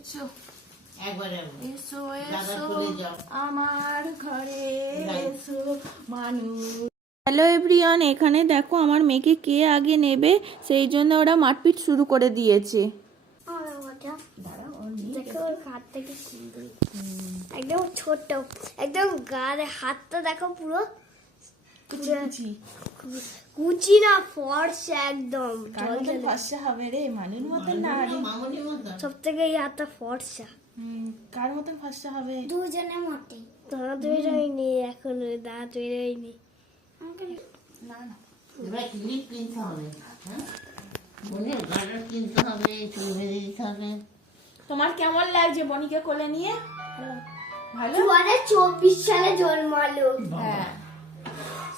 এসো এসো এসো আমার ঘরে এসো মানুষ। হ্যালো এভরিওয়ান, এখানে দেখো আমার মেয়েকে কে আগে নেবে সেই জন্য ওরা মারপিট শুরু করে দিয়েছে। একদম ছোট, একদম গায়ে হাতটা দেখো পুরো কুচি না ফর্সা, একদম ফর্সা হবে রে, মানুষ মতন না, সব থেকে এই হাতটা ফর্সা। কার মতন ফর্সা হবে? দুজনের মতে দাঁত বেরোয়নি এখনো, দাঁত বেরোয়নি। না না, এবার ক্লিপ কিনতে হবে, মনে গার্ডার কিনতে হবে, চুল বেঁধে দিতে হবে। তোমার কেমন লাগছে বনিকে কোলে নিয়ে? ভালো। 2024 সালে জন্মালো। হ্যাঁ,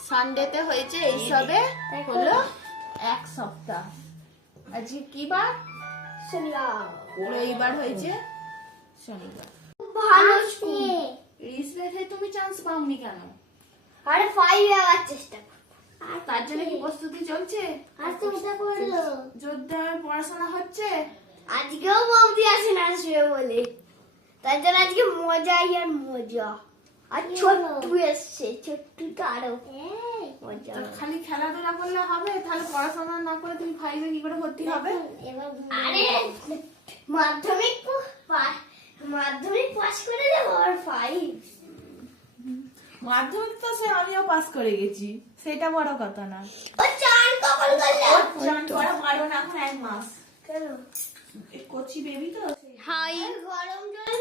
সানডেতে হয়েছে, এই সবে হলো এক সপ্তাহ। আজকে কি বার? শনিবার। রবিবার হয়েছে, শনিবার। ভালো স্কুল। রিসলেটে তুমি চান্স পাওনি কেন? আরে 5 আবার চেষ্টা কর। আর তার জন্য কি প্রস্তুতি চলছে? আজকে উঠে পড়লো। জোরদার পড়াশোনা হচ্ছে? আজকেও বৌদি আসেন আসবে বলে, তার জন্য আজকে মজাই আর মজা। আর ছোট্টু এসছে, ছোট্টুটা আরো মজা। খালি খেলাধুলা করলে হবে? তাহলে পড়াশোনা না করে তুমি 5 এ কি করে ভর্তি হবে? আরে মাধ্যমিক পাস করে দেবো আর 5। মাধ্যমিক তো সে আমিও পাস করে গেছি, সেটা বড় কথা না। ও চান কখন করলে? চান করা পারবো না এখন 1 মাস। কেন? কচি বেবি তো, হাই গরম জল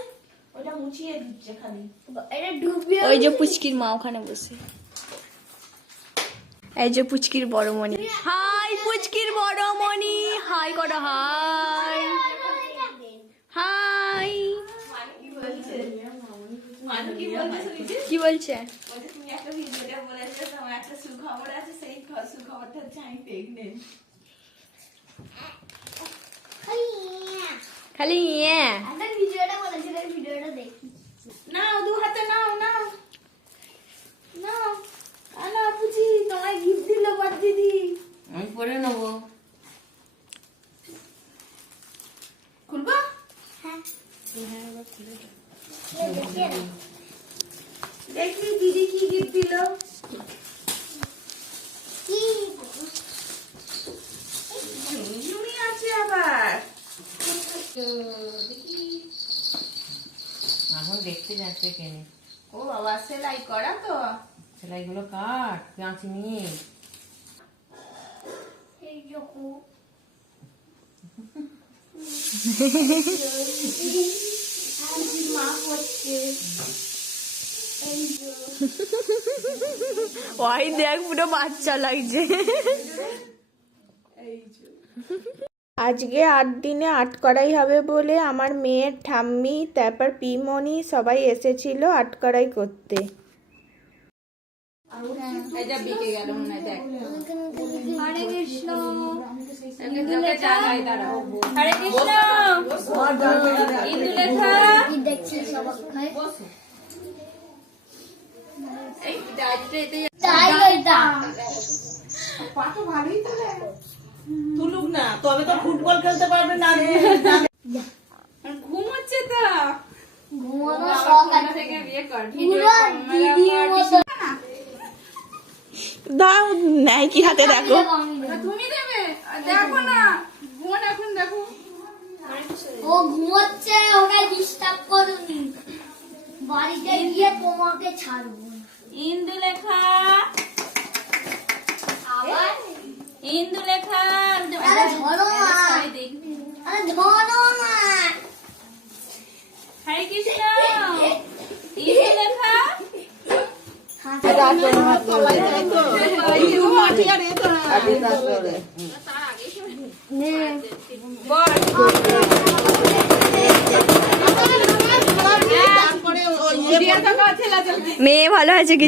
ওটা মুছিয়ে দিচ্ছে খালি। এটা ডুবিয়ে। ওই যে পুচকির মা ওখানে বসে, এই যে পুচকির বড় মনি। হাই পুচকির বড় মনি, হাই করো, হাই হাই। কি বলছে? তুমি একটা ভিডিওতে বলেছো তোমার একটা সুখবর আছে, সেই সুখবরটা হচ্ছে আমি প্রেগনেন্ট। খালি ইয়ে একটা ভিডিওটা বলেছিল, এই ভিডিওটা দেখি। নাও, 2 হাতে নাও, নাও নাও। আনা বুঝি তোমায় গিফট দিল বাদ দিদি। আমি পরে নেবো। খুলবা? হ্যাঁ দেখি দিদি কি গিফট দিল। কি তুমি আছে আবার। এখন দেখতে যাচ্ছে কেনে। ও বাবা, সেলাই করা তো? সেলাইগুলো কাট, কাঁচি নিয়ে। এই যকু মা হচ্ছে ওই দেখ পুরো বাচ্চা লাগছে। আজকে 8 দিনে 8 কড়াই হবে বলে আমার মেয়ের ঠাম্মি, তারপর পিমনি সবাই এসেছিল 8 কড়াই করতে। এটা বিকে গেল মনে হয়, দেখ। হরে কৃষ্ণ। হরে কৃষ্ণ। ইন্দুলেখা কি দেখছি সবাই তাই এটা পাতো ভালোই তো রে। তুলুক না, তবে তো ফুটবল খেলতে পারবে না। ঘুম হচ্ছে তো। ঘুমানো শখ আছে থেকে বিয়ে কর। পুরো দিদির মতো। দাও, নাই কি হাতে দেখো। তুমি দেবে, দেখো না বোন, এখন দেখো। ও ঘুমোচ্ছে, ওকে ডিস্টার্ব করুনি। বাড়িতে গিয়ে তোমাকে ছাড়বো। ইন্দুলেখা, আবার ইন্দুলেখা। আরে ধরো না, আরে ধরো না। হরে কৃষ্ণ। ইন্দুলেখা। মেয়ে ভালো আছে কি?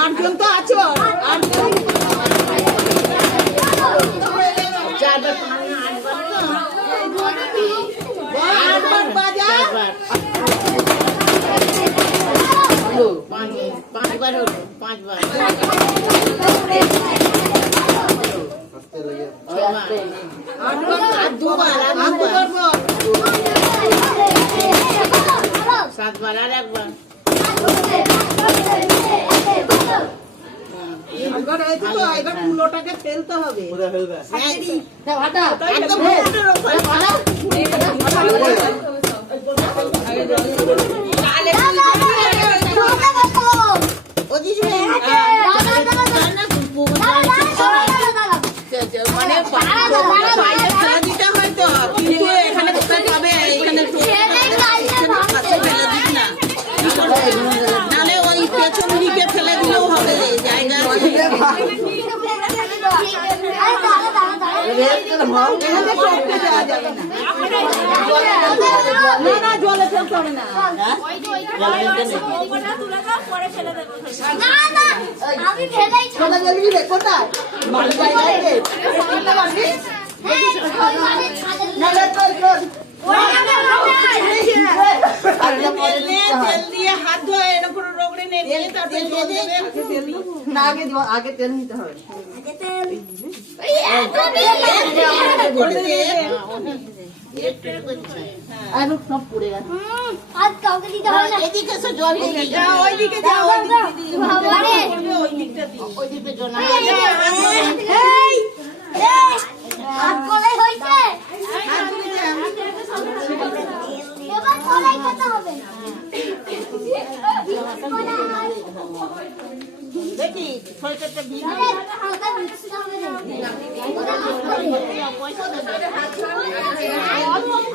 আটজন তো আছো, চারবার বাজা। হলো 5বার হলো 5বার আর 2বার 7বার আর 1বার এবার কুলোটাকে ফেলতে হবে। একদম মানে বাইরে ফেলে দিতে হয় তো, কিন্তু এখানে কোথায় পাবে? এখানে ফেলে দিস না, নাহলে ওই পেছন দিকে ফেলে দিলেও হবে, জায়গা আছে। না জলে ফেলতে হবে না। আমি ফেলাই কোথায় তেল দিয়ে হাত ধোয়া এরকম রোগড়ে নিয়ে তারপরে জল দেবে। না আগে তেল নিতে হবে। সব পড়ে গেছে আজ কাউকে দিতে হবে না। এদিকে এসে জল দিয়ে যা ওইদিকে যা, বাবারে ওই দিকটা দিই। ওইদিকে জল এই হাত কলাই হইছে, এবার কলাই খেতে হবে। দেখি সরকারটা দিয়ে হালকা মিক্সি হবে রে।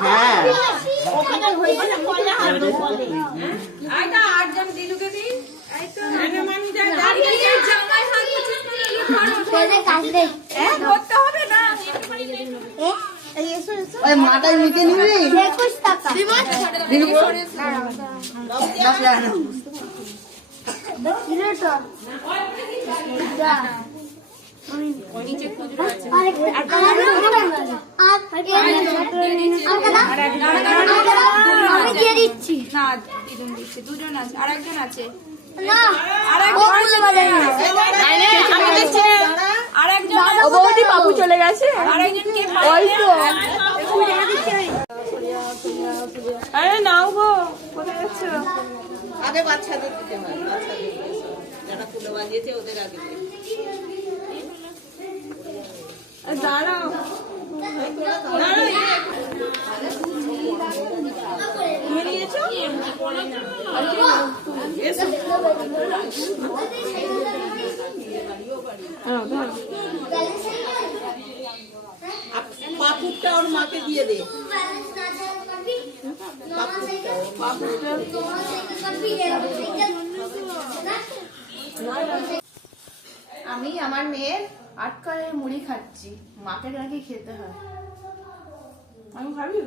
হ্যাঁ ওখানে হয়েছে না পয়লা হাত বলে ছেলে কাটবে। ওই মাথায় মিটে নিবি। 21 টাকা। দিলে তো। যা। আমি দিয়ে দিচ্ছি। না দিদুন দিচ্ছে, দুজন আছে, আরেকজন আছে, না, ও বলে বাজারে না। আমি দেখছি আরেকজন। ও বৌদি বাবু চলে গেছে, আরেকজন কে ওই তো। আরে নাও গো, কোথায় যাচ্ছ? আগে বাচ্চাদের দিতে হয়, বাচ্চাদের যারা কুলো বাজিয়েছে ওদের আগে দিতে হয়। দাঁড়াও পাপুরটা ওর মাকে দিয়ে দে। আমি আমার মেয়ের আটকালের মুড়ি খাচ্ছি, মাকে নাকি খেতে হয়। আমি খাবি?